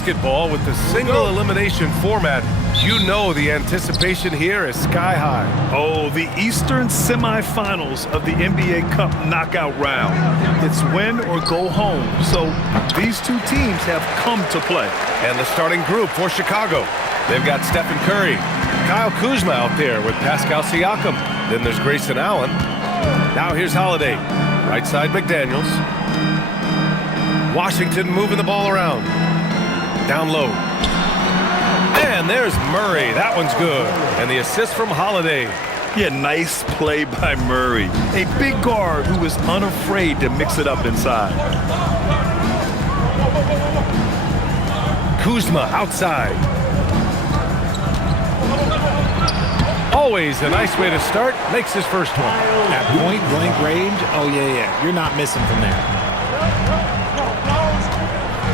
Basketball with the single elimination format, you know the anticipation here is sky high. Oh, the Eastern semifinals of the NBA Cup knockout round. It's win or go home. So these two teams have come to play. And the starting group for Chicago. They've got Stephen Curry, Kyle Kuzma out there with Pascal Siakam. Then there's Grayson Allen. Now here's Holiday. Right side McDaniels. Washington moving the ball around. Down low. And there's Murray. That one's good. And the assist from Holiday. Yeah, nice play by Murray. A big guard who is unafraid to mix it up inside. Kuzma outside. Always a nice way to start. Makes his first one. At point blank range, oh yeah. You're not missing from there.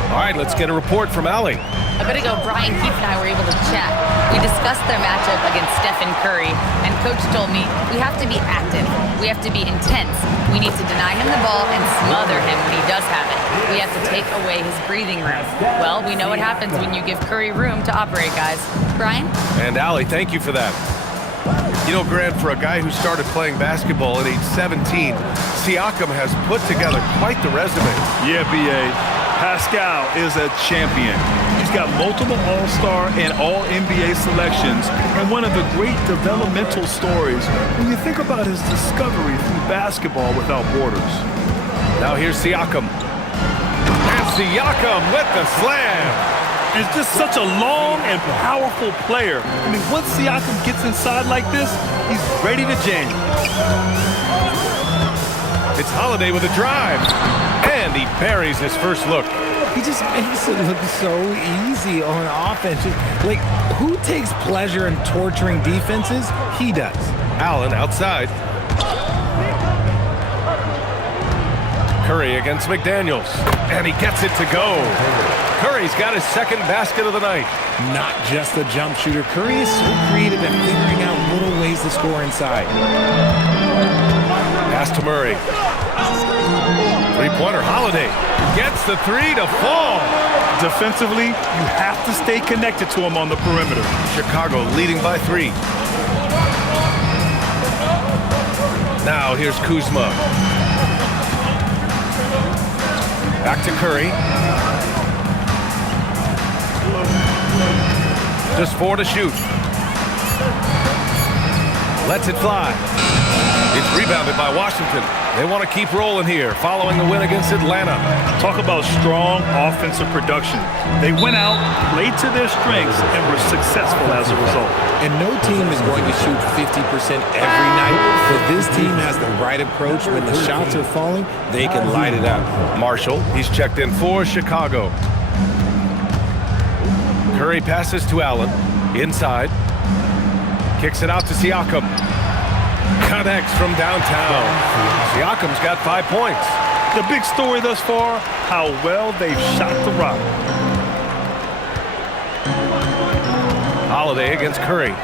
All right, let's get a report from Allie. A bit ago, Brian Keefe and I were able to chat. We discussed their matchup against Stephen Curry, and Coach told me we have to be active. We have to be intense. We need to deny him the ball and smother him when he does have it. We have to take away his breathing room. Well, we know what happens when you give Curry room to operate, guys. Brian? And Allie, thank you for that. You know, Grant, for a guy who started playing basketball at age 17, Siakam has put together quite the resume. Yeah, B.A. Pascal is a champion. He's got multiple All-Star and All-NBA selections, and one of the great developmental stories when you think about his discovery through basketball without borders. Now here's Siakam. And Siakam with the slam. It's just such a long and powerful player. I mean, once Siakam gets inside like this, he's ready to jam. It's Holiday with a drive. And he buries his first look. He just makes it look so easy on offense. Like, who takes pleasure in torturing defenses? He does. Allen outside. Curry against McDaniels. And he gets it to go. Curry's got his second basket of the night. Not just a jump shooter. Curry is so creative at figuring out little ways to score inside. Pass to Murray. Three-pointer. Holiday gets the three to fall. Defensively, you have to stay connected to him on the perimeter. Chicago leading by 3. Now here's Kuzma. Back to Curry. Just 4 to shoot. Lets it fly. It's rebounded by Washington. They want to keep rolling here following the win against Atlanta. Talk about strong offensive production. They went out, played to their strengths, and were successful as a result. And no team is going to shoot 50% every night, but this team has the right approach. When the shots are falling, they can light it up. Marshall, he's checked in for Chicago. Curry passes to Allen. Inside. Kicks it out to Siakam. Connects from downtown. Siakam's got 5 points. The big story thus far, how well they've shot the rock. Holiday against Curry.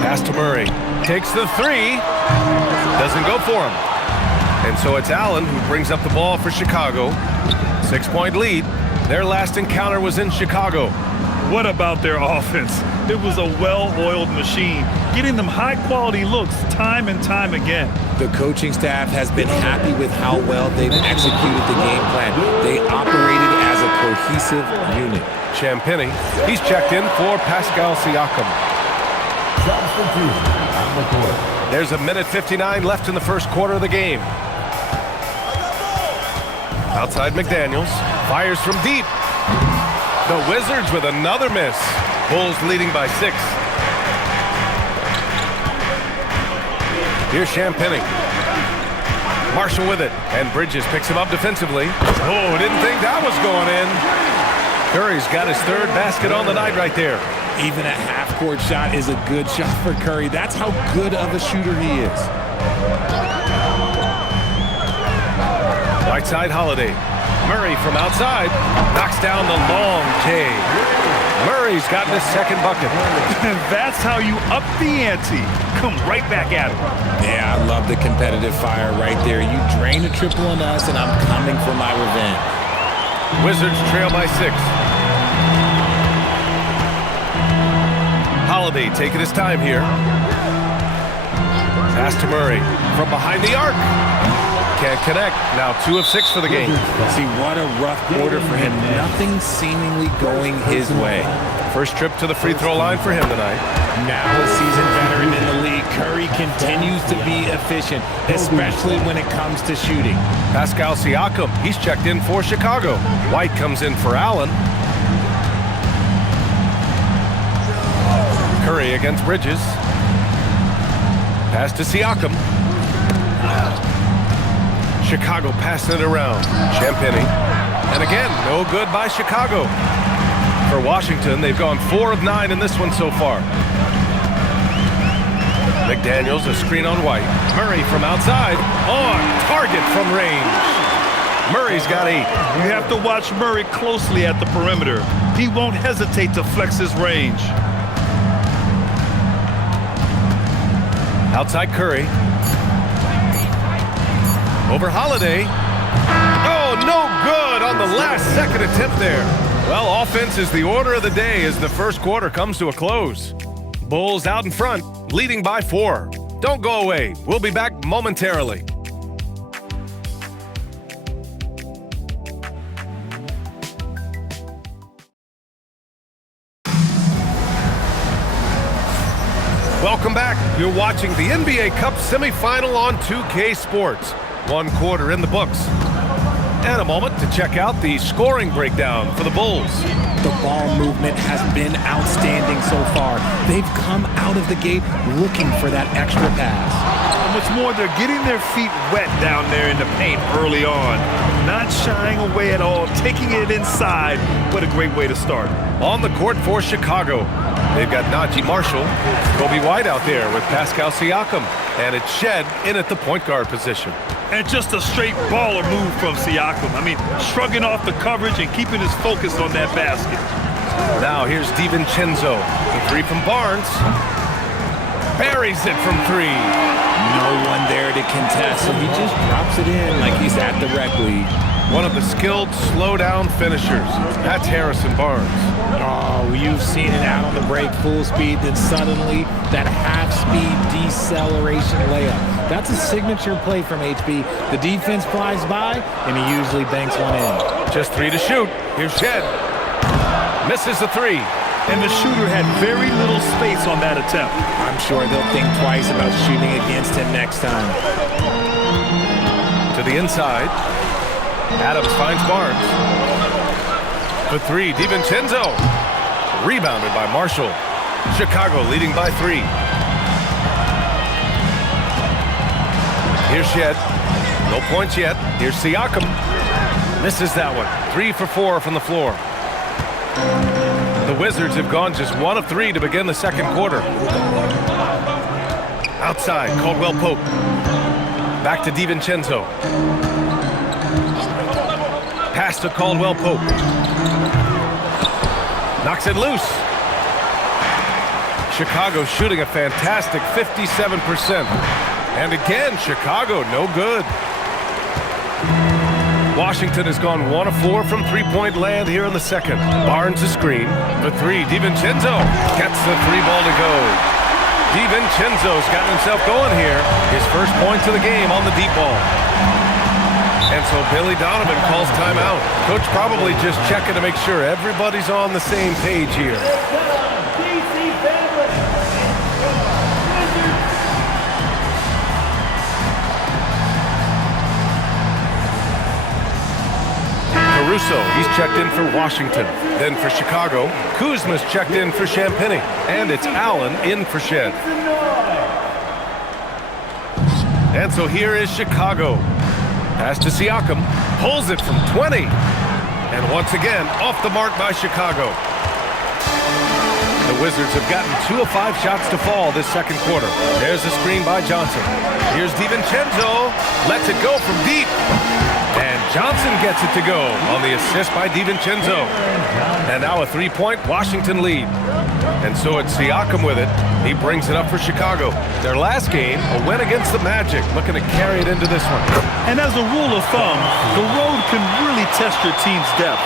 Pass to Murray. Takes the 3. Doesn't go for him. And so it's Allen who brings up the ball for Chicago. 6-point lead. Their last encounter was in Chicago. What about their offense? It was a well-oiled machine, getting them high-quality looks time and time again. The coaching staff has been happy with how well they've executed the game plan. They operated as a cohesive unit. Champagny, he's checked in for Pascal Siakam. There's 1:59 left in the first quarter of the game. Outside McDaniels, fires from deep. The Wizards with another miss. Bulls leading by 6. Here's Champagny. Marshall with it, and Bridges picks him up defensively. Oh, didn't think that was going in. Curry's got his 3rd basket on the night right there. Even a half-court shot is a good shot for Curry. That's how good of a shooter he is. Right side Holiday. Murray from outside knocks down the long K. Murray's gotten his 2nd bucket. And that's how you up the ante. Come right back at him. Yeah, I love the competitive fire right there. You drain a triple on us, and I'm coming for my revenge. Wizards trail by 6. Holiday taking his time here. Pass to Murray from behind the arc. Can't connect. Now 2 of 6 for the game. See, what a rough quarter for him. Nothing seemingly going his way. First trip to the free throw line for him tonight. Now a seasoned veteran in the league, Curry continues to be efficient, especially when it comes to shooting. Pascal Siakam, he's checked in for Chicago. White comes in for Allen. Curry against Bridges. Pass to Siakam. Chicago passing it around. Champagnie. And again, no good by Chicago. For Washington, they've gone 4 of 9 in this one so far. McDaniels, a screen on White. Murray from outside. On target from range. Murray's got 8. You have to watch Murray closely at the perimeter. He won't hesitate to flex his range. Outside Curry. Over Holiday. Oh, no good on the last second attempt there. Well, offense is the order of the day as the first quarter comes to a close. Bulls out in front, leading by 4. Don't go away. We'll be back momentarily. Welcome back. You're watching the NBA Cup semifinal on 2K Sports. 1 quarter in the books. And a moment to check out the scoring breakdown for the Bulls. The ball movement has been outstanding so far. They've come out of the gate looking for that extra pass. And what's more, they're getting their feet wet down there in the paint early on. Not shying away at all, taking it inside. What a great way to start. On the court for Chicago, they've got Najee Marshall, Kobe White out there with Pascal Siakam, and it's Shed in at the point guard position. And just a straight baller move from Siakam. I mean, shrugging off the coverage and keeping his focus on that basket. Now here's DiVincenzo. The 3 from Barnes. Buries it from 3. No one there to contest, so he just drops it in like he's at the rec league. One of the skilled slow-down finishers. That's Harrison Barnes. Oh, you've seen it out on the break, full speed, then suddenly that half-speed deceleration layup. That's a signature play from HB. The defense flies by, and he usually banks one in. Just 3 to shoot. Here's Shed. Misses the 3. And the shooter had very little space on that attempt. I'm sure they'll think twice about shooting against him next time. To the inside. Adams finds Barnes. The 3, DiVincenzo. Rebounded by Marshall. Chicago leading by 3. Here's Shed. No points yet. Here's Siakam. Misses that one. 3 for 4 from the floor. The Wizards have gone just 1 of 3 to begin the second quarter. Outside, Caldwell Pope. Back to DiVincenzo. Pass to Caldwell Pope. Knocks it loose. Chicago shooting a fantastic 57%. And again, Chicago no good. Washington has gone 1 of 4 from three-point land here in the second. Barnes a screen. The 3, DiVincenzo gets the 3 ball to go. DiVincenzo's gotten himself going here. His first points of the game on the deep ball. And so Billy Donovan calls timeout. Coach probably just checking to make sure everybody's on the same page here. Caruso, he's checked in for Washington. Then for Chicago, Kuzma's checked in for Champagnie. And it's Allen in for Shed. And so here is Chicago. Pass to Siakam, pulls it from 20. And once again, off the mark by Chicago. The Wizards have gotten 2 of 5 shots to fall this second quarter. There's a screen by Johnson. Here's DiVincenzo, lets it go from deep. And Johnson gets it to go on the assist by DiVincenzo. And now a 3-point Washington lead. And so it's Siakam with it. He brings it up for Chicago. Their last game, a win against the Magic, looking to carry it into this one. And as a rule of thumb, the road can really test your team's depth.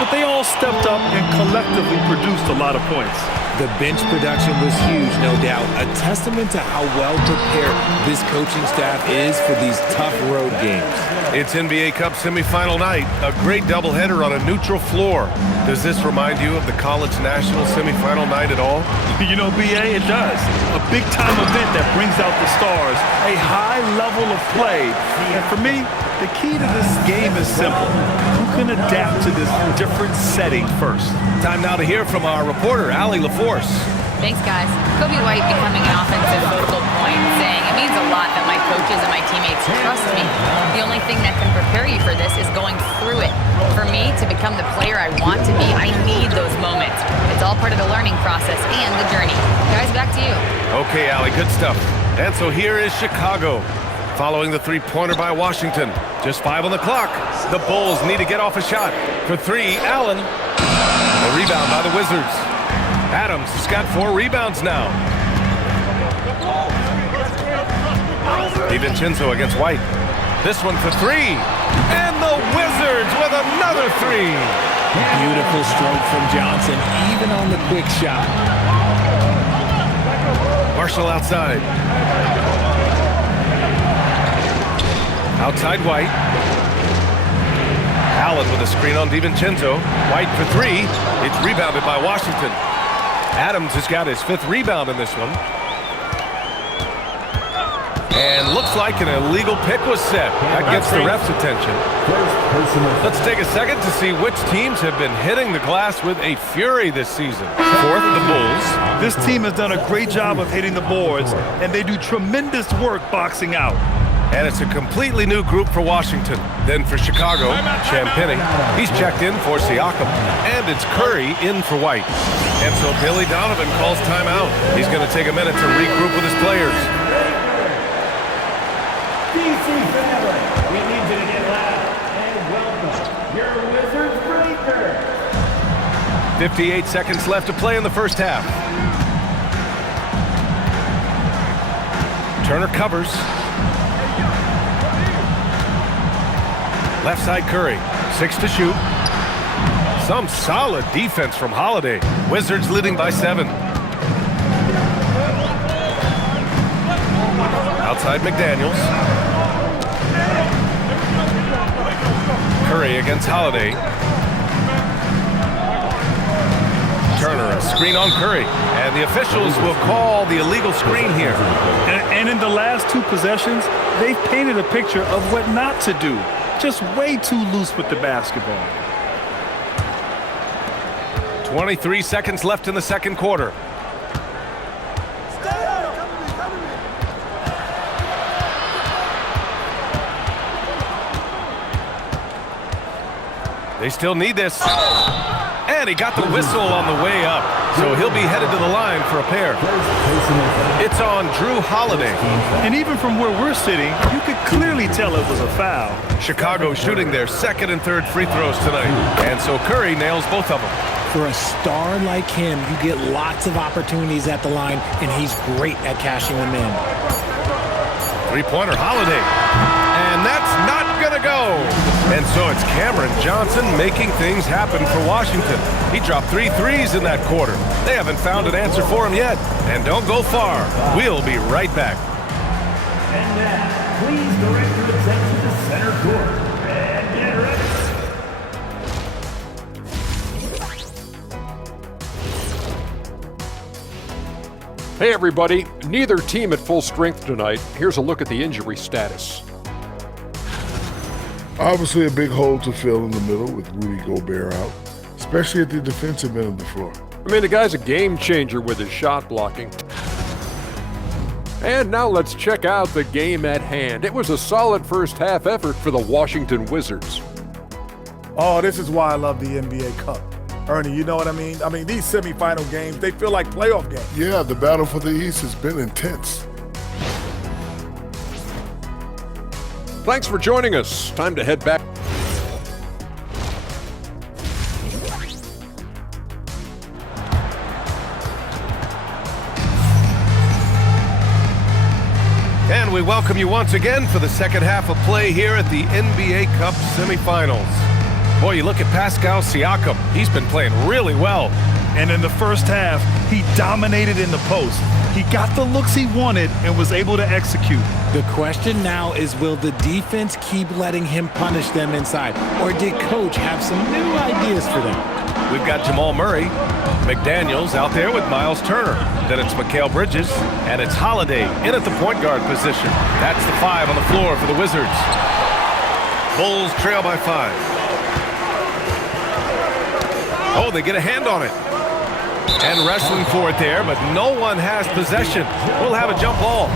But they all stepped up and collectively produced a lot of points. The bench production was huge, no doubt. A testament to how well prepared this coaching staff is for these tough road games. It's NBA Cup semifinal night, a great doubleheader on a neutral floor. Does this remind you of the College National semifinal night at all? You know, BA, it does. A big-time event that brings out the stars, a high level of play. And for me, the key to this game is simple. Who can adapt to this different setting first? Time now to hear from our reporter, Allie LaForce. Thanks, guys. Kobe White becoming an offensive focal point, saying it means a lot that my coaches and my teammates trust me. The only thing that can prepare you for this is going through it. For me to become the player I want to be, I need those moments. It's all part of the learning process and the journey. Guys, back to you. Okay, Allie, good stuff. And so here is Chicago, following the three-pointer by Washington. Just 5 on the clock. The Bulls need to get off a shot. For 3, Allen. A rebound by the Wizards. Adams has got 4 rebounds now. DiVincenzo against White. This one for 3. And the Wizards with another 3. Beautiful stroke from Johnson, even on the quick shot. Marshall outside. Outside White. Allen with a screen on DiVincenzo. White for 3. It's rebounded by Washington. Adams has got his 5th rebound in this one. And looks like an illegal pick was set. That gets the ref's attention. Let's take a second to see which teams have been hitting the glass with a fury this season. 4th, the Bulls. This team has done a great job of hitting the boards, and they do tremendous work boxing out. And it's a completely new group for Washington. Then for Chicago, Champagnie. He's checked in for Siakam. And it's Curry in for White. And so Billy Donovan calls timeout. He's going to take a minute to regroup with his players. DC family, we need you to get loud and welcome your Wizards breaker. 58 seconds left to play in the first half. Turner covers. Left side Curry, 6 to shoot. Some solid defense from Holiday. Wizards leading by 7. Outside McDaniels. Curry against Holiday. Turner, a screen on Curry. And the officials will call the illegal screen here. And in the last 2 possessions, they've painted a picture of what not to do. Just way too loose with the basketball. 23 seconds left in the second quarter. They still need this. And he got the whistle on the way up. So he'll be headed to the line for a pair. It's on Drew Holiday. And even from where we're sitting, you could clearly tell it was a foul. Chicago shooting their 2nd and 3rd free throws tonight. And so Curry nails both of them. For a star like him, you get lots of opportunities at the line, and he's great at cashing them in. Three-pointer Holiday. And that's not going to go. And so it's Cameron Johnson making things happen for Washington. He dropped 3 threes in that quarter. They haven't found an answer for him yet. And don't go far. We'll be right back. And now, please direct your attention to center court. And get ready. Hey everybody, neither team at full strength tonight. Here's a look at the injury status. Obviously a big hole to fill in the middle with Rudy Gobert out, especially at the defensive end of the floor. I mean, the guy's a game changer with his shot blocking. And now let's check out the game at hand. It was a solid first half effort for the Washington Wizards. Oh, this is why I love the NBA Cup. Ernie, you know what I mean? I mean, these semifinal games, they feel like playoff games. Yeah, the battle for the East has been intense. Thanks for joining us. Time to head back. And we welcome you once again for the second half of play here at the NBA Cup semifinals. Boy, you look at Pascal Siakam. He's been playing really well. And in the first half, he dominated in the post. He got the looks he wanted and was able to execute. The question now is, will the defense keep letting him punish them inside? Or did Coach have some new ideas for them? We've got Jamal Murray, McDaniels out there with Miles Turner. Then it's Mikal Bridges, and it's Holiday in at the point guard position. That's the 5 on the floor for the Wizards. Bulls trail by 5. Oh, they get a hand on it. And wrestling for it there, but no one has possession. We'll have a jump ball.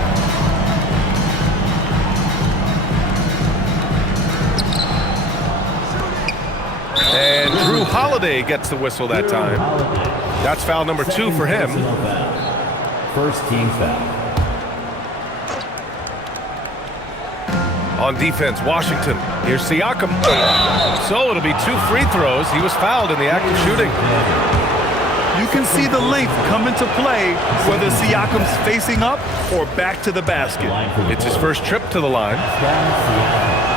And Drew Holiday gets the whistle that time. That's foul number 2 for him. First team foul. On defense, Washington. Here's Siakam. So it'll be 2 free throws. He was fouled in the act of shooting. You can see the length come into play, whether Siakam's facing up or back to the basket. It's his first trip to the line.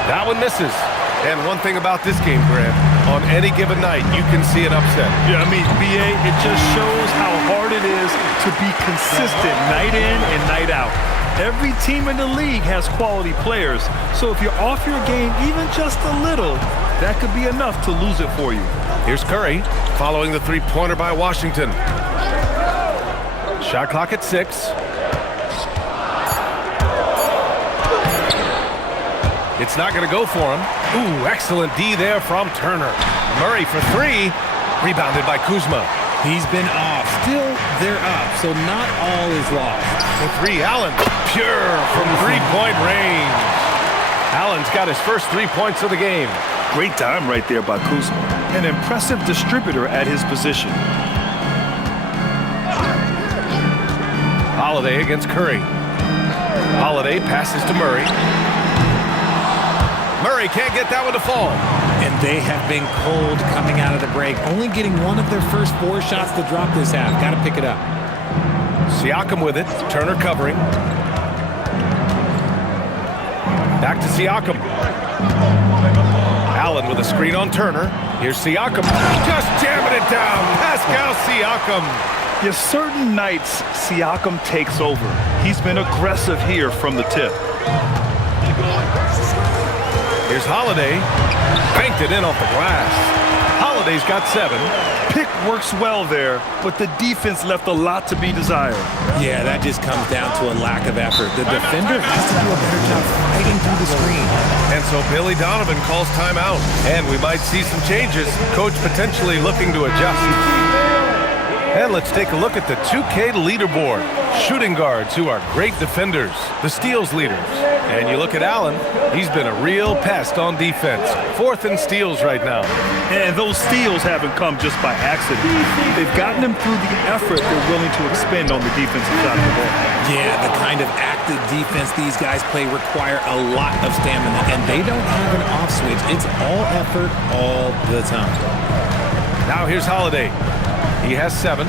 That one misses. And one thing about this game, Grant, on any given night, you can see an upset. Yeah, I mean, BA, it just shows how hard it is to be consistent night in and night out. Every team in the league has quality players, so if you're off your game even just a little, that could be enough to lose it for you. Here's Curry, following the three-pointer by Washington. Shot clock at 6. It's not going to go for him. Ooh, excellent D there from Turner. Murray for 3, rebounded by Kuzma. He's been off. Still, they're up, so not all is lost. For 3, Allen, pure from three-point range. Allen's got his first 3 points of the game. Great time right there by Kuzma. An impressive distributor at his position. Holiday against Curry. Holiday passes to Murray. Murray can't get that one to fall. And they have been cold coming out of the break, only getting one of their first 4 shots to drop this half. Got to pick it up. Siakam with it. Turner covering. Back to Siakam. Allen with a screen on Turner. Here's Siakam. Just jamming it down. Pascal Siakam. Yes, certain nights, Siakam takes over. He's been aggressive here from the tip. Here's Holiday. Banked it in off the glass. Holiday's got 7. Pick works well there, but the defense left a lot to be desired. Yeah, that just comes down to a lack of effort. The defender has to do a better job fighting through the screen. And so Billy Donovan calls timeout. And we might see some changes. Coach potentially looking to adjust. And let's take a look at the 2K leaderboard. Shooting guards who are great defenders, the steals leaders. And you look at Allen, he's been a real pest on defense. 4th in steals right now. And those steals haven't come just by accident. They've gotten them through the effort they're willing to expend on the defensive side of the ball. Yeah, the kind of active defense these guys play require a lot of stamina, and they don't have an off switch. It's all effort all the time. Now here's Holiday. He has 7.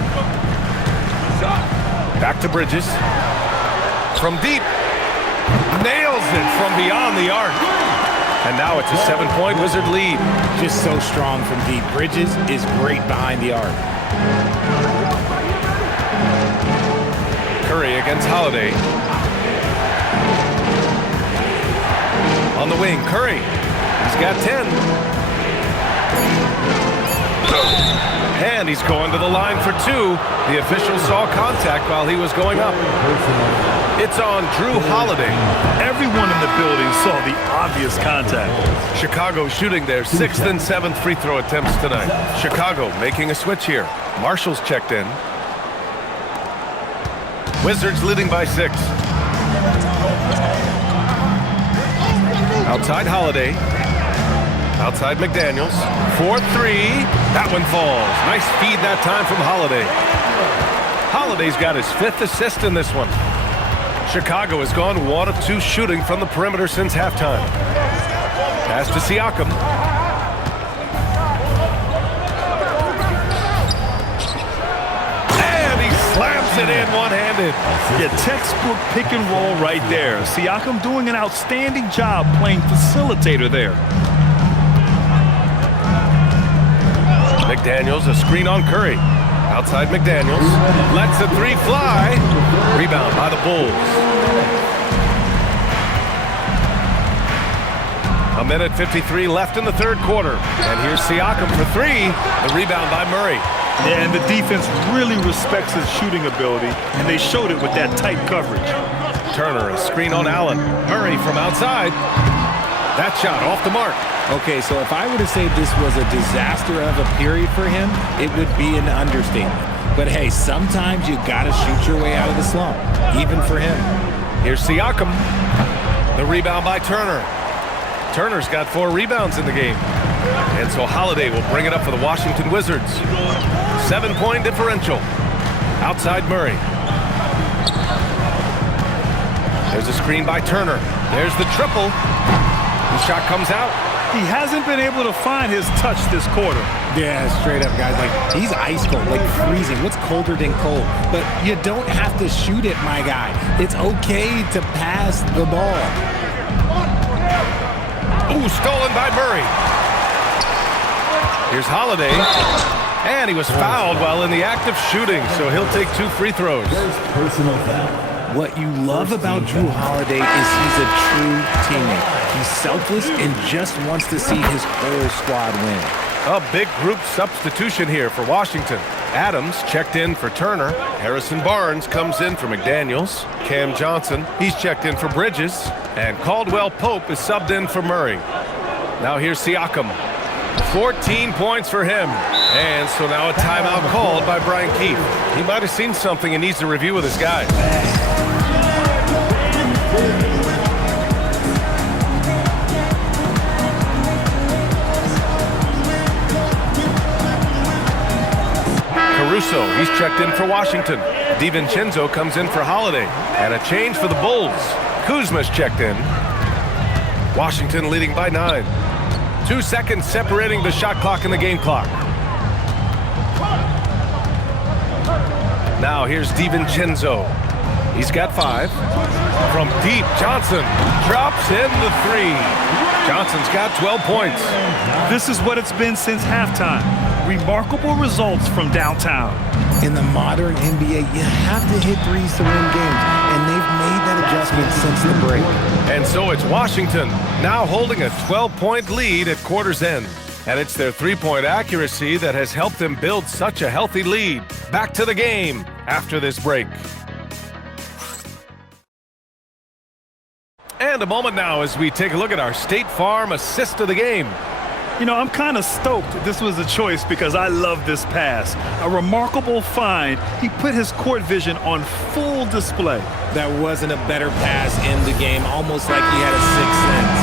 Back to Bridges. From deep. Nails it from beyond the arc. And now it's a 7-point Wizard lead. Just so strong from deep. Bridges is great behind the arc. Curry against Holiday. On the wing, Curry. He's got 10. And he's going to the line for 2. The official saw contact while he was going up. It's on Drew Holiday. Everyone in the building saw the obvious contact. Chicago shooting their 6th and 7th free throw attempts tonight. Chicago making a switch here. Marshall's checked in. Wizards leading by 6. Outside Holiday. Outside McDaniels. 4-3. That one falls. Nice feed that time from Holiday. Holiday's got his 5th assist in this one. Chicago has gone 1 of 2 shooting from the perimeter since halftime. Pass to Siakam. And he slams it in one-handed. Yeah, textbook pick and roll right there. Siakam doing an outstanding job playing facilitator there. McDaniels, a screen on Curry. Outside McDaniels. Lets the three fly. Rebound by the Bulls. A minute 53 left in the third quarter. And here's Siakam for three. The rebound by Murray. Yeah, and the defense really respects his shooting ability, and they showed it with that tight coverage. Turner, a screen on Allen. Murray from outside. That shot off the mark. Okay, so if I were to say this was a disaster of a period for him, it would be an understatement. But hey, sometimes you got to shoot your way out of the slump, even for him. Here's Siakam. The rebound by Turner. Turner's got 4 rebounds in the game. And so Holiday will bring it up for the Washington Wizards. 7-point differential. Outside Murray. There's a screen by Turner. There's the triple. The shot comes out. He hasn't been able to find his touch this quarter. Yeah, straight up, guys. Like, he's ice cold, like freezing. What's colder than cold? But you don't have to shoot it, my guy. It's okay to pass the ball. Ooh, stolen by Murray. Here's Holiday. And he was fouled while in the act of shooting, so he'll take 2 free throws. Personal foul. What you love about Drew Holiday is he's a true teammate. He's selfless and just wants to see his whole squad win. A big group substitution here for Washington. Adams checked in for Turner. Harrison Barnes comes in for McDaniels. Cam Johnson, he's checked in for Bridges. And Caldwell Pope is subbed in for Murray. Now here's Siakam. 14 points for him. And so now a timeout called by Brian Keefe. He might have seen something and needs to review with his guys. Caruso, he's checked in for Washington. DiVincenzo comes in for Holiday. And a change for the Bulls. Kuzma's checked in. Washington leading by 9. 2 seconds separating the shot clock and the game clock. Now here's DiVincenzo. He's got 5. From deep, Johnson drops in the 3. Johnson's got 12 points. This is what it's been since halftime. Remarkable results from downtown. In the modern NBA, you have to hit threes to win games, and they've made that adjustment since the break. And so it's Washington now holding a 12-point lead at quarter's end. And it's their three-point accuracy that has helped them build such a healthy lead. Back to the game after this break. And a moment now as we take a look at our State Farm assist of the game. You know, I'm kind of stoked this was a choice because I love this pass. A remarkable find. He put his court vision on full display. That wasn't a better pass in the game, almost like he had a sixth sense.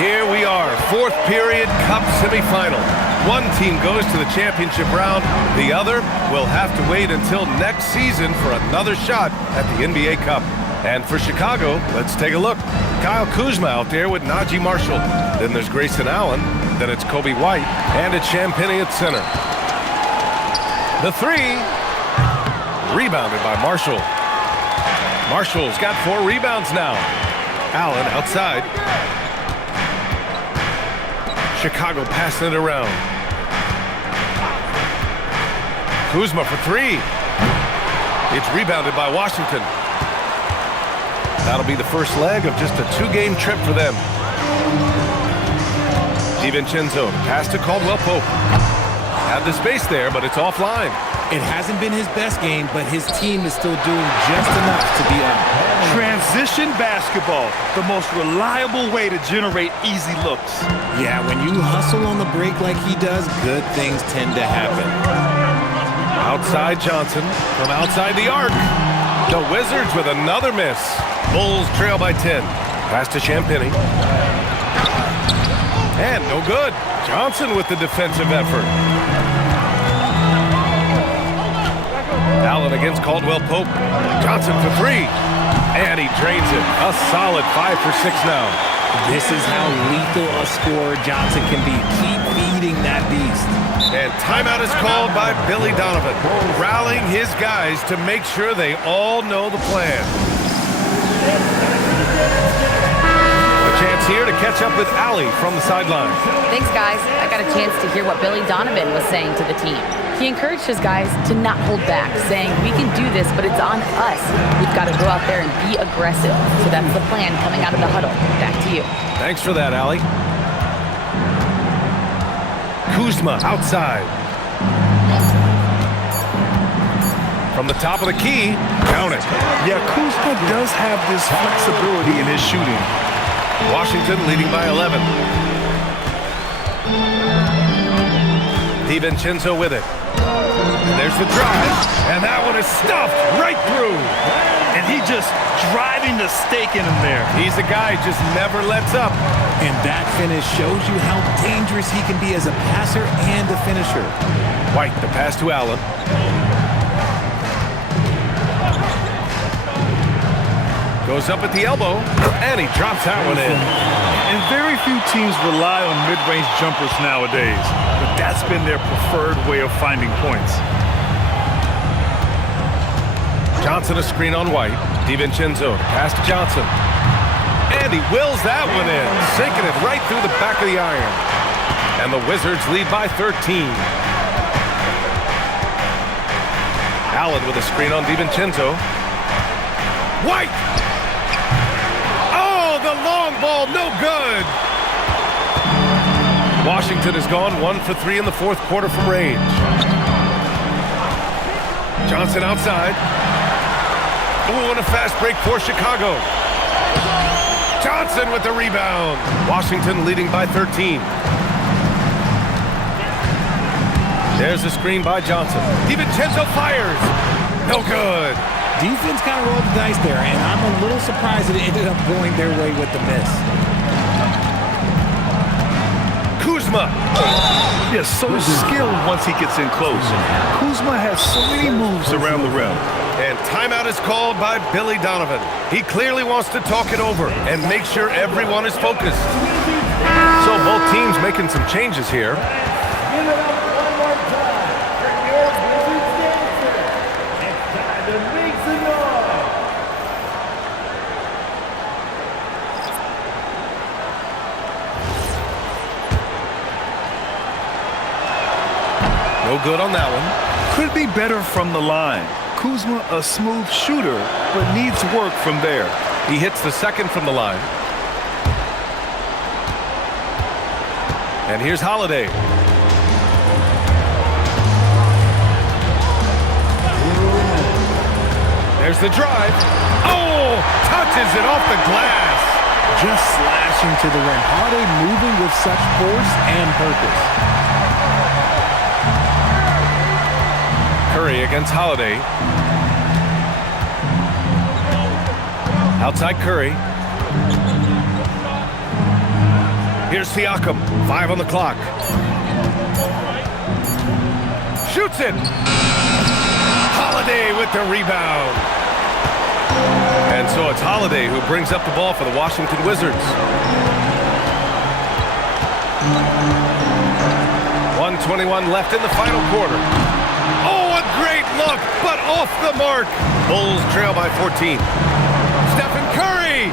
Here we are, 4th period Cup semifinal. One team goes to the championship round. The other will have to wait until next season for another shot at the NBA Cup. And for Chicago, let's take a look. Kyle Kuzma out there with Najee Marshall. Then there's Grayson Allen. Then it's Kobe White. And it's Champagnie at center. The 3. Rebounded by Marshall. Marshall's got 4 rebounds now. Allen outside. Chicago passing it around. Kuzma for 3. It's rebounded by Washington. That'll be the first leg of just a 2-game trip for them. DiVincenzo, pass to Caldwell Pope. Had the space there, but it's offline. It hasn't been his best game, but his team is still doing just enough to be up. Transition basketball, the most reliable way to generate easy looks. Yeah, when you hustle on the break like he does, good things tend to happen. Outside Johnson from outside the arc. The Wizards with another miss. Bulls trail by 10. Pass to Champagnie. And no good. Johnson with the defensive effort. Allen against Caldwell Pope. Johnson for 3. And he drains it. A solid 5 for 6 now. This is how lethal a scorer Johnson can be. Keep feeding that beast. And timeout is called by Billy Donovan, rallying his guys to make sure they all know the plan. A chance here to catch up with Allie from the sideline. Thanks, guys. I got a chance to hear what Billy Donovan was saying to the team. He encouraged his guys to not hold back, saying, we can do this, but it's on us. We've got to go out there and be aggressive. So that's the plan coming out of the huddle. Back to you. Thanks for that, Allie. Kuzma outside. From the top of the key, count it. Yeah, Kuzma does have this flexibility in his shooting. Washington leading by 11. DiVincenzo with it. And there's the drive, and that one is stuffed right through. And he just driving the stake in him there. He's a guy just never lets up. And that finish shows you how dangerous he can be as a passer and a finisher. White, the pass to Allen. Goes up at the elbow, and he drops that one in. And very few teams rely on mid-range jumpers nowadays, but that's been their preferred way of finding points. Johnson a screen on White. DiVincenzo, pass to Johnson. And he wills that one in, sinking it right through the back of the iron. And the Wizards lead by 13. Allen with a screen on DiVincenzo. White! The long ball, no good. Washington has gone 1 for 3 in the fourth quarter from range. Johnson outside. Oh, and a fast break for Chicago. Johnson with the rebound. Washington leading by 13. There's a screen by Johnson. DiVincenzo fires. No good. Defense kind of rolled the dice there, and I'm a little surprised that it ended up going their way with the miss. Kuzma. Yeah, so skilled once he gets in close. Kuzma has so many moves around the rim. And timeout is called by Billy Donovan. He clearly wants to talk it over and make sure everyone is focused. So both teams making some changes here. Give it up one more time for your Wizards dancer. It's time to make some noise. No good on that one. Could be better from the line. Kuzma, a smooth shooter, but needs work from there. He hits the second from the line. And here's Holiday. There's the drive. Oh, touches it off the glass. Just slashing to the rim. Holiday moving with such force and purpose. Curry against Holiday. Outside Curry. Here's Siakam. 5 on the clock. Shoots it. Holiday with the rebound. And so it's Holiday who brings up the ball for the Washington Wizards. 1:21 left in the final quarter. Oh, a great look, but off the mark. Bulls trail by 14. Stephen Curry.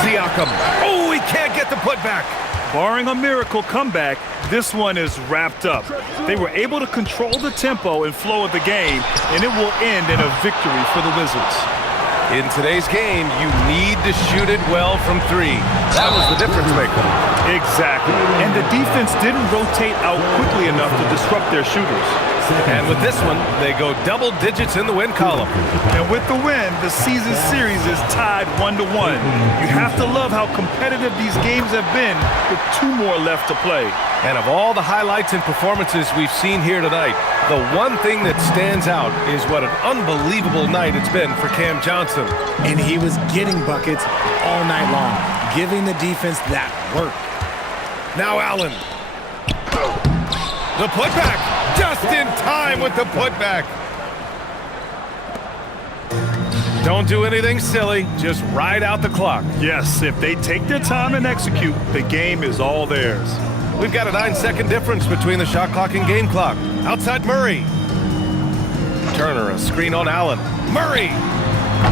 Siakam. Oh, he can't get the putback. Barring a miracle comeback, this one is wrapped up. They were able to control the tempo and flow of the game, and it will end in a victory for the Wizards. In today's game, you need to shoot it well from 3. That was the difference maker. Exactly. And the defense didn't rotate out quickly enough to disrupt their shooters. And with this one, they go double digits in the win column. And with the win, the season series is tied 1-1. You have to love how competitive these games have been with 2 more left to play. And of all the highlights and performances we've seen here tonight, the one thing that stands out is what an unbelievable night it's been for Cam Johnson. And he was getting buckets all night long, giving the defense that work. Now Allen. The putback, just in time with the putback. Don't do anything silly, just ride out the clock. Yes, if they take their time and execute, the game is all theirs. We've got a 9-second difference between the shot clock and game clock. Outside Murray. Turner, a screen on Allen. Murray.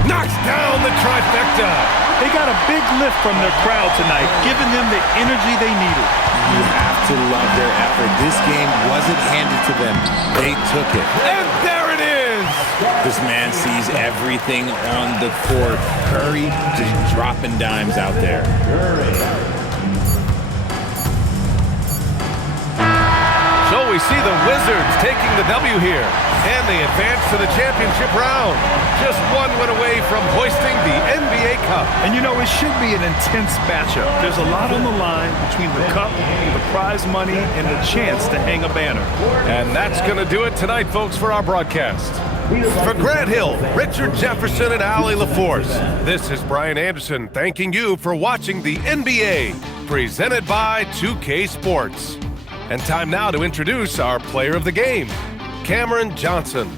Knocks down the trifecta. They got a big lift from their crowd tonight, giving them the energy they needed. You have to love their effort. This game wasn't handed to them. They took it. And there it is. This man sees everything on the court. Curry just dropping dimes out there. So we see the Wizards taking the W here, and they advance to the championship round. Just one win away from hoisting the NBA Cup. And you know, it should be an intense matchup. There's a lot on the line between the cup, the prize money, and the chance to hang a banner. And that's going to do it tonight, folks, for our broadcast. For Grant Hill, Richard Jefferson, and Allie LaForce, this is Brian Anderson thanking you for watching the NBA, presented by 2K Sports. And time now to introduce our player of the game, Cameron Johnson.